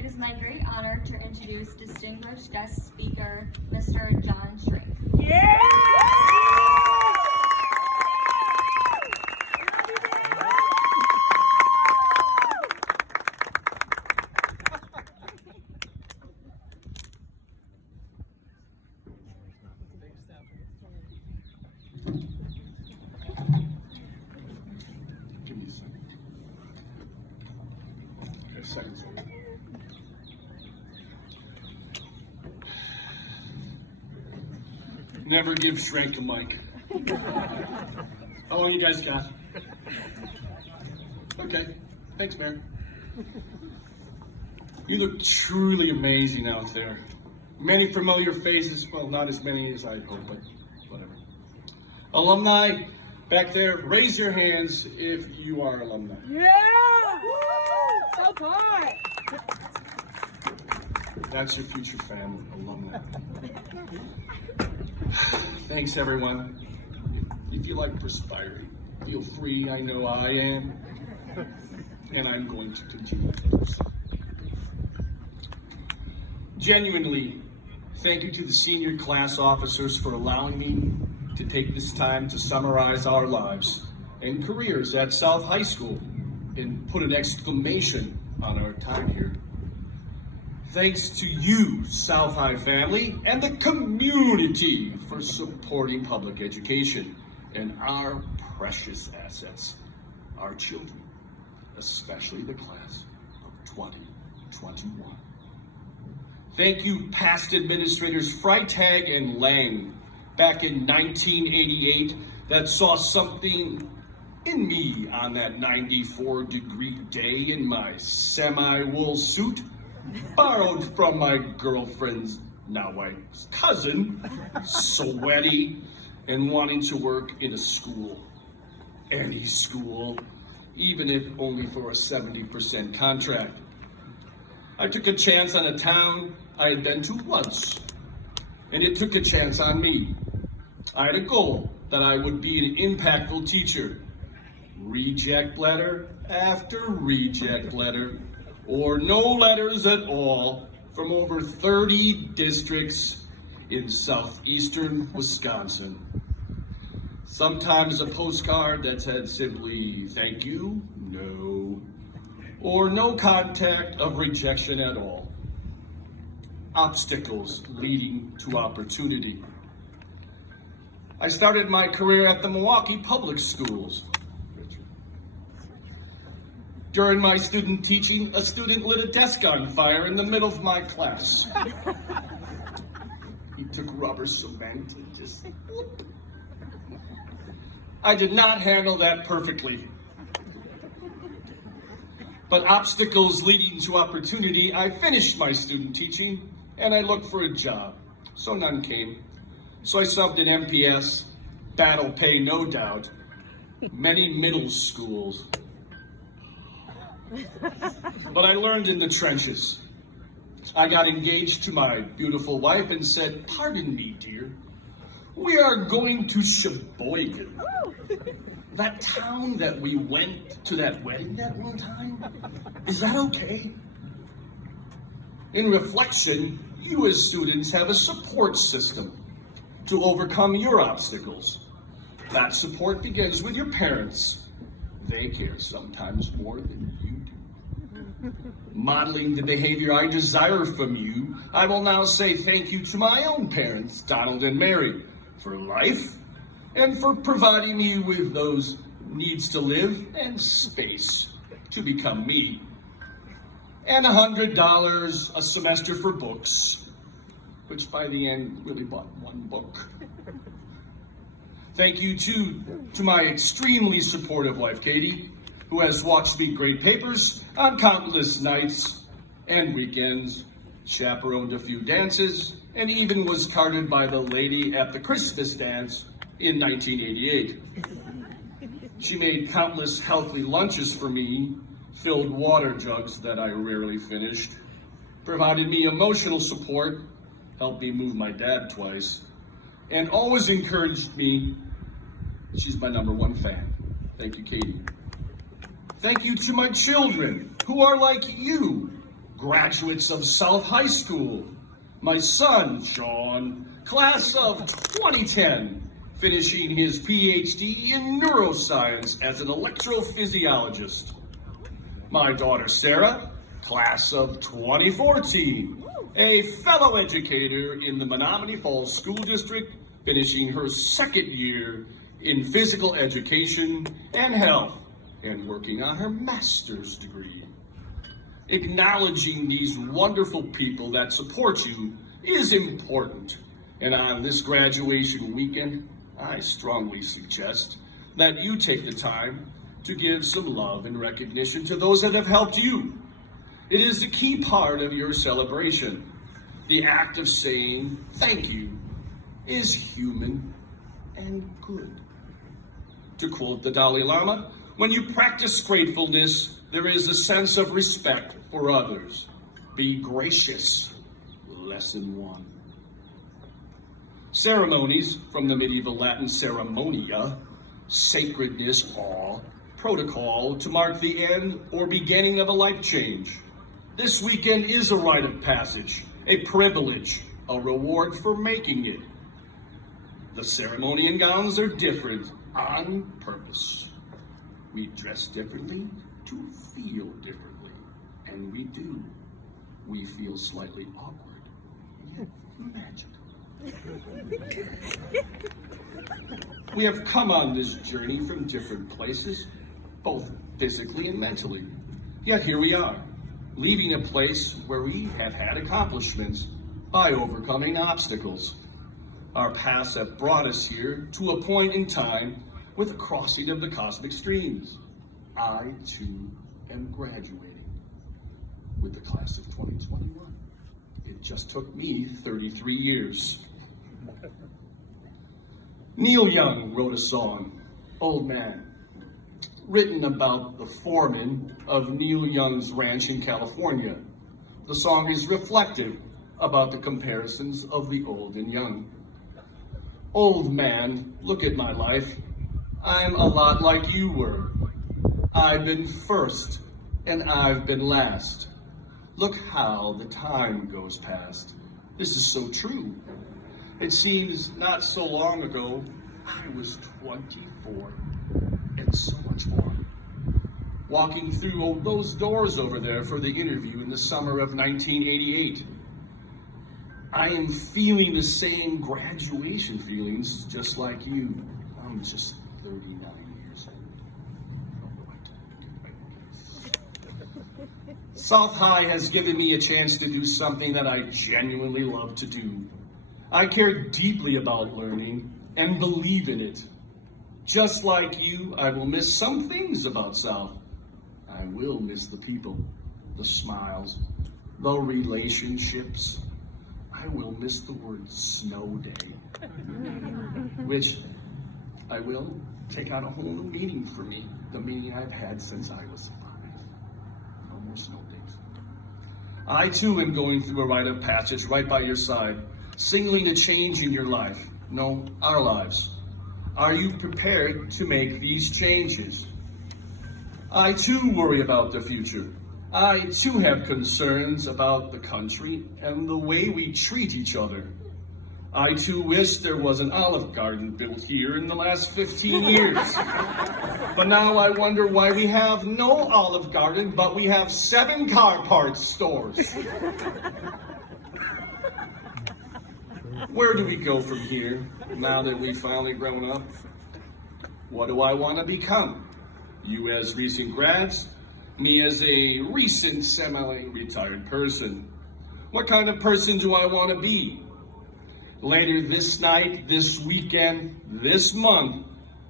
It is my great honor to introduce distinguished guest speaker, Mr. John Schrank. Yeah! Give me a second. Okay, seconds. Never give Schrank a mic. How long you guys got? Okay, thanks, man. You look truly amazing out there. Many familiar faces, well, not as many as I'd hope, but whatever. Alumni, back there, raise your hands if you are alumni. Yeah! Woo! So good! That's your future family, alumni. Thanks, everyone. If you like perspiring, feel free. I know I am. And I'm going to continue. Genuinely, thank you to the senior class officers for allowing me to take this time to summarize our lives and careers at South High School and put an exclamation on our time here. Thanks to you, South High family, and the community for supporting public education and our precious assets, our children, especially the class of 2021. Thank you, past administrators Freitag and Lang, back in 1988, that saw something in me on that 94-degree day in my semi-wool suit, borrowed from my girlfriend's now wife's cousin, sweaty and wanting to work in a school, any school, even if only for a 70% contract. I took a chance on a town I had been to once, and it took a chance on me. I had a goal that I would be an impactful teacher. Reject letter after reject letter, or no letters at all, from over 30 districts in southeastern Wisconsin. Sometimes a postcard that said simply, thank you, no, or no contact of rejection at all. Obstacles leading to opportunity. I started my career at the Milwaukee Public Schools. During my student teaching, a student lit a desk on fire in the middle of my class. He took rubber cement and just whoop. I did not handle that perfectly. But obstacles leading to opportunity, I finished my student teaching and I looked for a job. So none came. So I subbed in MPS, battle pay no doubt, many middle schools. But I learned in the trenches. I got engaged to my beautiful wife and said, pardon me, dear, we are going to Sheboygan. That town that we went to that wedding that one time. Is that okay? In reflection, you as students have a support system to overcome your obstacles. That support begins with your parents. They care sometimes more than you do. Modeling the behavior I desire from you, I will now say thank you to my own parents, Donald and Mary, for life and for providing me with those needs to live and space to become me. And $100 a semester for books, which by the end really bought one book. Thank you to my extremely supportive wife, Katie, who has watched me grade papers on countless nights and weekends, chaperoned a few dances, and even was carded by the lady at the Christmas dance in 1988. She made countless healthy lunches for me, filled water jugs that I rarely finished, provided me emotional support, helped me move my dad twice, and always encouraged me. She's my #1 fan. Thank you, Katie. Thank you to my children, who are like you, graduates of South High School. My son, Sean, class of 2010, finishing his PhD in neuroscience as an electrophysiologist. My daughter, Sarah, class of 2014, a fellow educator in the Menominee Falls School District, finishing her second year in physical education and health and working on her master's degree. Acknowledging these wonderful people that support you is important. And on this graduation weekend, I strongly suggest that you take the time to give some love and recognition to those that have helped you. It is the key part of your celebration. The act of saying thank you is human and good. To quote the Dalai Lama, when you practice gratefulness, there is a sense of respect for others. Be gracious. Lesson 1. Ceremonies, from the medieval Latin ceremonia, sacredness, awe, protocol, to mark the end or beginning of a life change. This weekend is a rite of passage, a privilege, a reward for making it. The ceremony and gowns are different on purpose. We dress differently to feel differently, and we do. We feel slightly awkward, yet magical. We have come on this journey from different places, both physically and mentally. Yet here we are, leaving a place where we have had accomplishments by overcoming obstacles. Our paths have brought us here to a point in time with the crossing of the cosmic streams. I, too, am graduating with the class of 2021. It just took me 33 years. Neil Young wrote a song, Old Man, written about the foreman of Neil Young's ranch in California. The song is reflective about the comparisons of the old and young. Old man, look at my life. I'm a lot like you were. I've been first and I've been last. Look how the time goes past. This is so true. It seems not so long ago, I was 24 and so much more. Walking through those doors over there for the interview in the summer of 1988. I am feeling the same graduation feelings just like you. I'm just 39 years old. South High has given me a chance to do something that I genuinely love to do. I care deeply about learning and believe in it. Just like you, I will miss some things about South. I will miss the people, the smiles, the relationships. I will miss the word snow day, which I will take on a whole new meaning for me, the meaning I've had since I was 5. No more snow days. I too am going through a rite of passage right by your side, signaling a change in your life, no, our lives. Are you prepared to make these changes? I too worry about the future. I too have concerns about the country and the way we treat each other. I too wish there was an Olive Garden built here in the last 15 years. But now I wonder why we have no Olive Garden, but we have 7 car parts stores. Where do we go from here, now that we've finally grown up? What do I want to become? You as recent grads, me as a recent semi-retired person. What kind of person do I want to be? Later this night, this weekend, this month,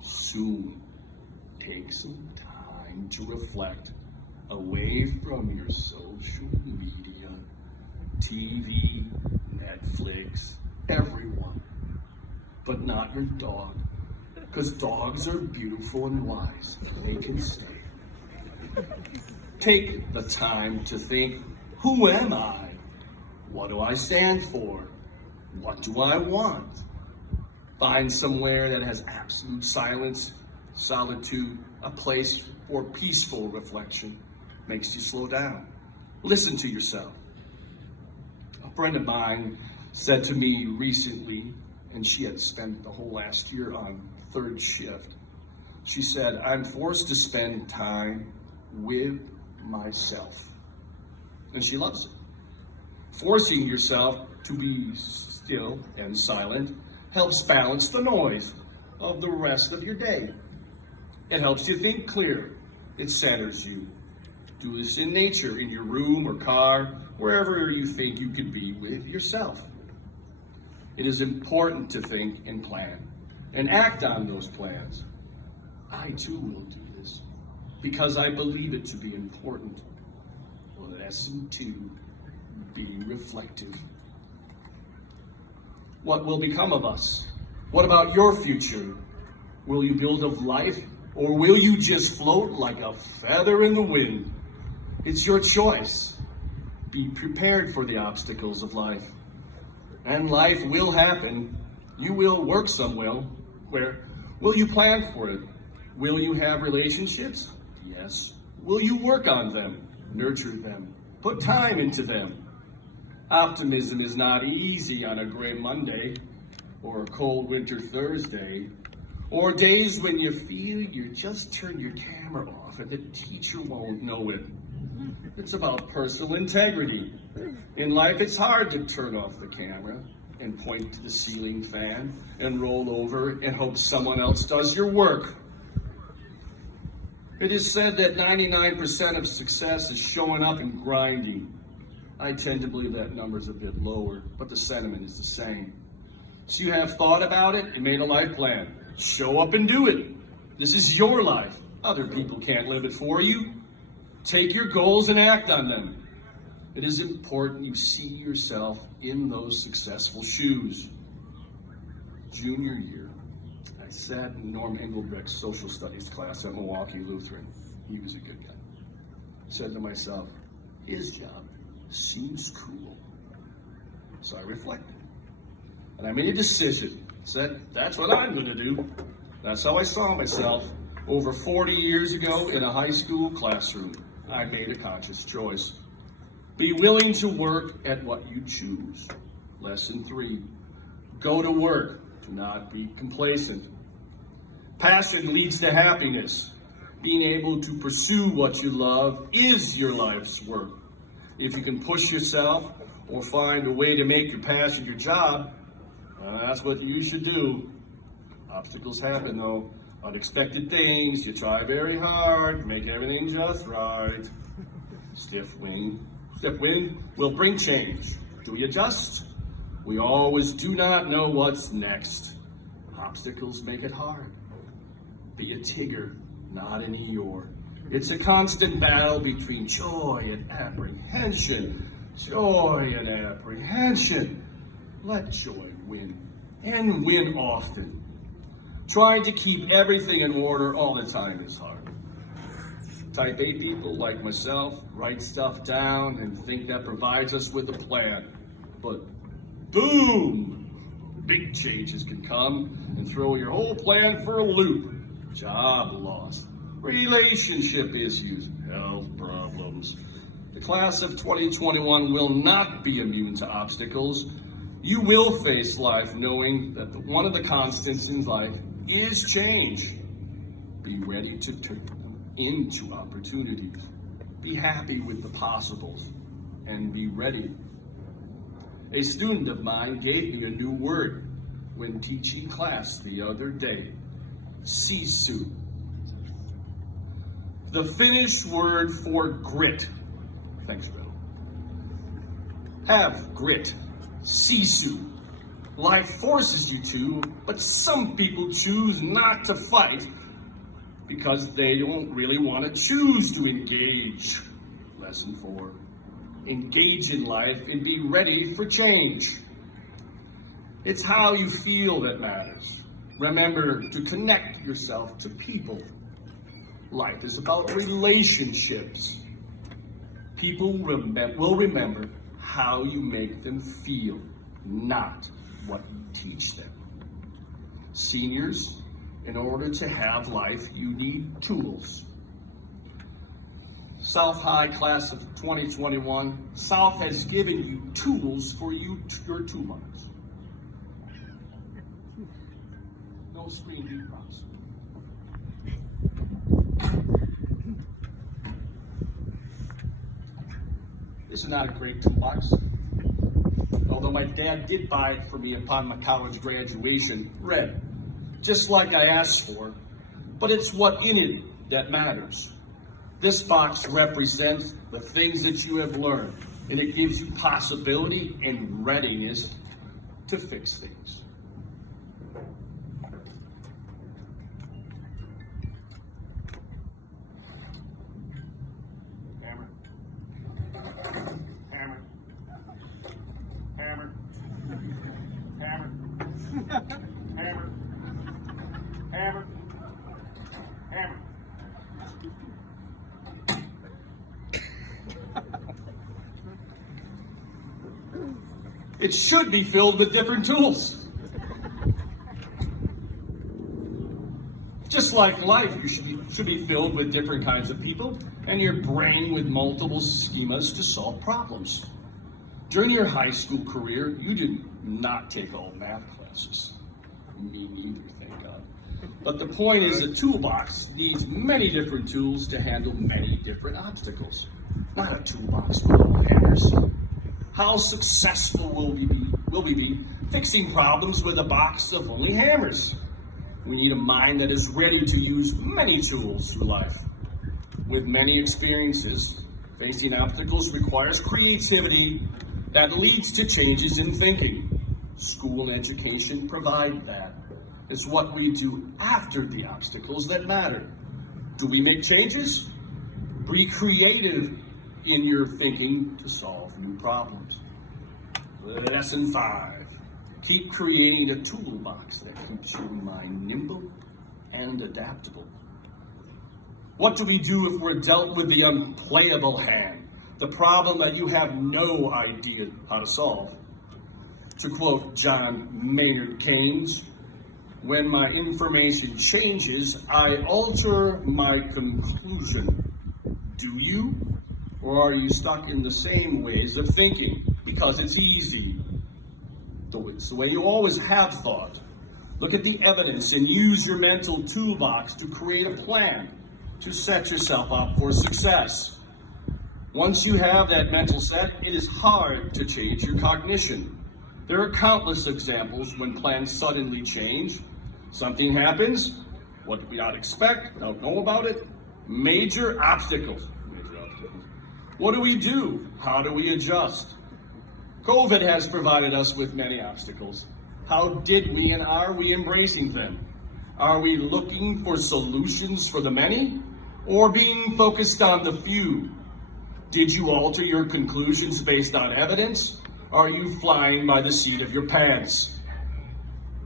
soon. Take some time to reflect away from your social media, TV, Netflix, everyone, but not your dog, because dogs are beautiful and wise. They can stay. Take the time to think, who am I? What do I stand for? What do I want? Find somewhere that has absolute silence, solitude, a place for peaceful reflection. Makes you slow down. Listen to yourself. A friend of mine said to me recently, and she had spent the whole last year on third shift. She said, I'm forced to spend time with myself. And she loves it. Forcing yourself to be still and silent helps balance the noise of the rest of your day. It helps you think clear. It centers you. Do this in nature, in your room or car, wherever you think you could be with yourself. It is important to think and plan and act on those plans. I too will do this because I believe it to be important. Lesson 2, be reflective. What will become of us? What about your future? Will you build a life, or will you just float like a feather in the wind? It's your choice. Be prepared for the obstacles of life. And life will happen. You will work somewhere. Where will you plan for it? Will you have relationships? Yes. Will you work on them, nurture them, put time into them? Optimism is not easy on a gray Monday or a cold winter Thursday, or days when you feel you just turn your camera off and the teacher won't know it. It's about personal integrity. In life, it's hard to turn off the camera and point to the ceiling fan and roll over and hope someone else does your work. It is said that 99% of success is showing up and grinding. I tend to believe that number's a bit lower, but the sentiment is the same. So you have thought about it and made a life plan. Show up and do it. This is your life. Other people can't live it for you. Take your goals and act on them. It is important you see yourself in those successful shoes. Junior year, I sat in Norm Engelbrecht's social studies class at Milwaukee Lutheran. He was a good guy. I said to myself, his job seems cool. So I reflected. And I made a decision. Said, that's what I'm going to do. That's how I saw myself over 40 years ago in a high school classroom. I made a conscious choice. Be willing to work at what you choose. Lesson 3, go to work. Do not be complacent. Passion leads to happiness. Being able to pursue what you love is your life's work. If you can push yourself or find a way to make your passion your job, that's what you should do. Obstacles happen though. Unexpected things. You try very hard, make everything just right. Stiff wind will bring change. Do we adjust? We always do not know what's next. Obstacles make it hard. Be a Tigger, not an Eeyore. It's a constant battle between joy and apprehension. Joy and apprehension. Let joy win, and win often. Trying to keep everything in order all the time is hard. Type A people like myself write stuff down and think that provides us with a plan. But boom! Big changes can come and throw your whole plan for a loop. Job loss, relationship issues, health problems. The class of 2021 will not be immune to obstacles. You will face life knowing that one of the constants in life is change. Be ready to turn them into opportunities. Be happy with the possibles and be ready. A student of mine gave me a new word when teaching class the other day. Sisu. The Finnish word for grit. Thanks, Bill. Have grit. Sisu. Life forces you to, but some people choose not to fight because they don't really want to choose to engage. Lesson 4. Engage in life and be ready for change. It's how you feel that matters. Remember to connect yourself to people. Life is about relationships. People will remember how you make them feel, not what you teach them. Seniors, in order to have life, you need tools. South High class of 2021, South has given you tools for your toolbox. No screen view props. This is not a great toolbox. Although my dad did buy it for me upon my college graduation, red, just like I asked for, but it's what in it that matters. This box represents the things that you have learned, and it gives you possibility and readiness to fix things. Hammer. Hammer. Hammer. Hammer. Hammer. Hammer. Hammer. It should be filled with different tools. Just like life, you should be filled with different kinds of people and your brain with multiple schemas to solve problems. During your high school career, you did not take all math classes. Me neither, thank God. But the point is, a toolbox needs many different tools to handle many different obstacles. Not a toolbox full of hammers. How successful will we be fixing problems with a box of only hammers? We need a mind that is ready to use many tools through life. With many experiences, facing obstacles requires creativity that leads to changes in thinking. School and education provide that. It's what we do after the obstacles that matter. Do we make changes? Be creative in your thinking to solve new problems. Lesson 5. Keep creating a toolbox that keeps your mind nimble and adaptable. What do we do if we're dealt with the unplayable hand, the problem that you have no idea how to solve? To quote John Maynard Keynes, when my information changes, I alter my conclusion. Do you? Or are you stuck in the same ways of thinking because it's easy? It's the way you always have thought. Look at the evidence and use your mental toolbox to create a plan to set yourself up for success. Once you have that mental set, it is hard to change your cognition. There are countless examples when plans suddenly change. Something happens, what did we not expect, don't know about it? Major obstacles. What do we do? How do we adjust? COVID has provided us with many obstacles. How did we and are we embracing them? Are we looking for solutions for the many or being focused on the few? Did you alter your conclusions based on evidence? Are you flying by the seat of your pants?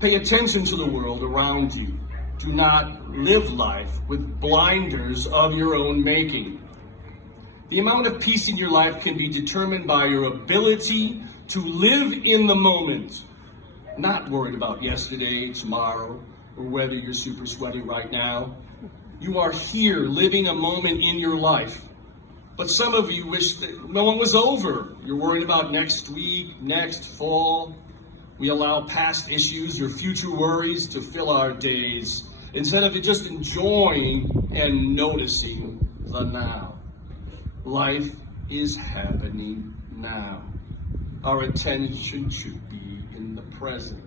Pay attention to the world around you. Do not live life with blinders of your own making. The amount of peace in your life can be determined by your ability to live in the moment, not worried about yesterday, tomorrow, or whether you're super sweaty right now. You are here living a moment in your life. But some of you wish that no one was over. You're worried about next week, next fall. We allow past issues or future worries to fill our days instead of just enjoying and noticing the now. Life is happening now. Our attention should be in the present.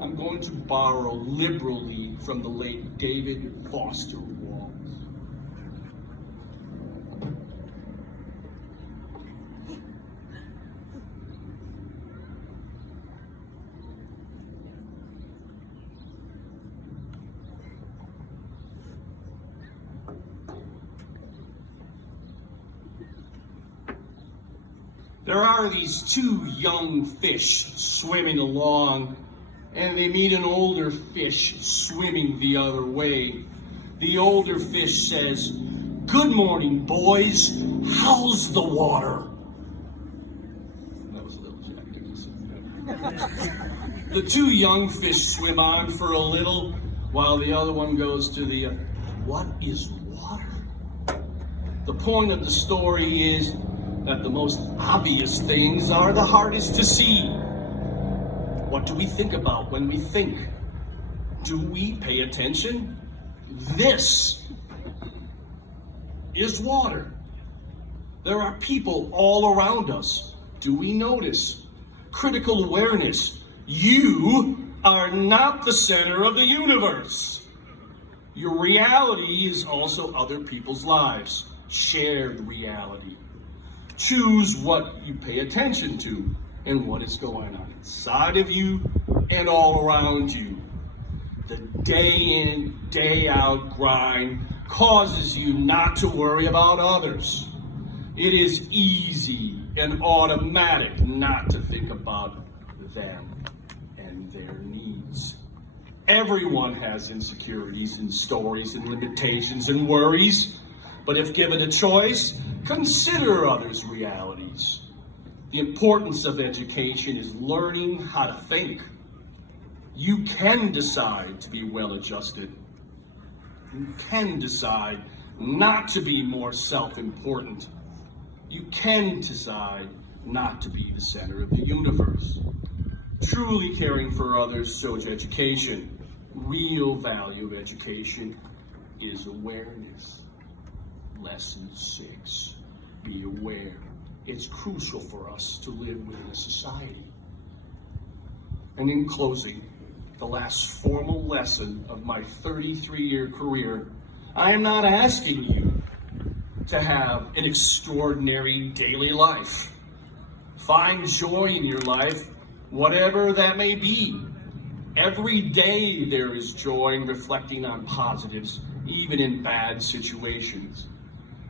I'm going to borrow liberally from the late David Foster Wallace. There are these two young fish swimming along, and they meet an older fish swimming the other way. The older fish says, "Good morning, boys. How's the water?" That was a little jacked. The two young fish swim on for a little, while the other one goes to the, "What is water?" The point of the story is that the most obvious things are the hardest to see. What do we think about when we think? Do we pay attention? This is water. There are people all around us. Do we notice? Critical awareness. You are not the center of the universe. Your reality is also other people's lives. Shared reality. Choose what you pay attention to and what is going on inside of you and all around you. The day in, day out grind causes you not to worry about others. It is easy and automatic not to think about them and their needs. Everyone has insecurities and stories and limitations and worries, but if given a choice, consider others' realities. The importance of education is learning how to think. You can decide to be well-adjusted. You can decide not to be more self-important. You can decide not to be the center of the universe. Truly caring for others shows education. Real value of education is awareness. Lesson 6, be aware. It's crucial for us to live within a society. And in closing, the last formal lesson of my 33-year career, I am not asking you to have an extraordinary daily life. Find joy in your life, whatever that may be. Every day there is joy in reflecting on positives, even in bad situations.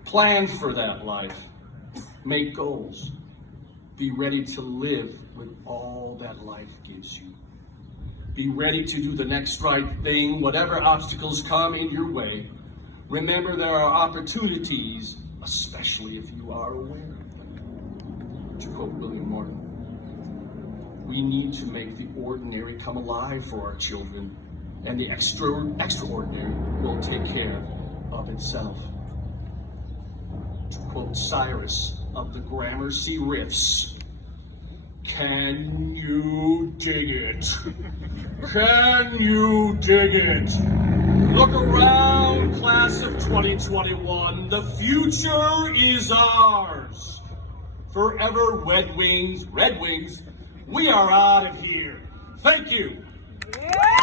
Plan for that life. Make goals. Be ready to live with all that life gives you. Be ready to do the next right thing, whatever obstacles come in your way. Remember, there are opportunities, especially if you are aware of them. To quote William Morton, we need to make the ordinary come alive for our children, and the extraordinary will take care of itself. To quote Cyrus of the Gramercy Riffs, can you dig it? Can you dig it? Look around, class of 2021. The future is ours. Forever Red Wings, we are out of here. Thank you. Yeah.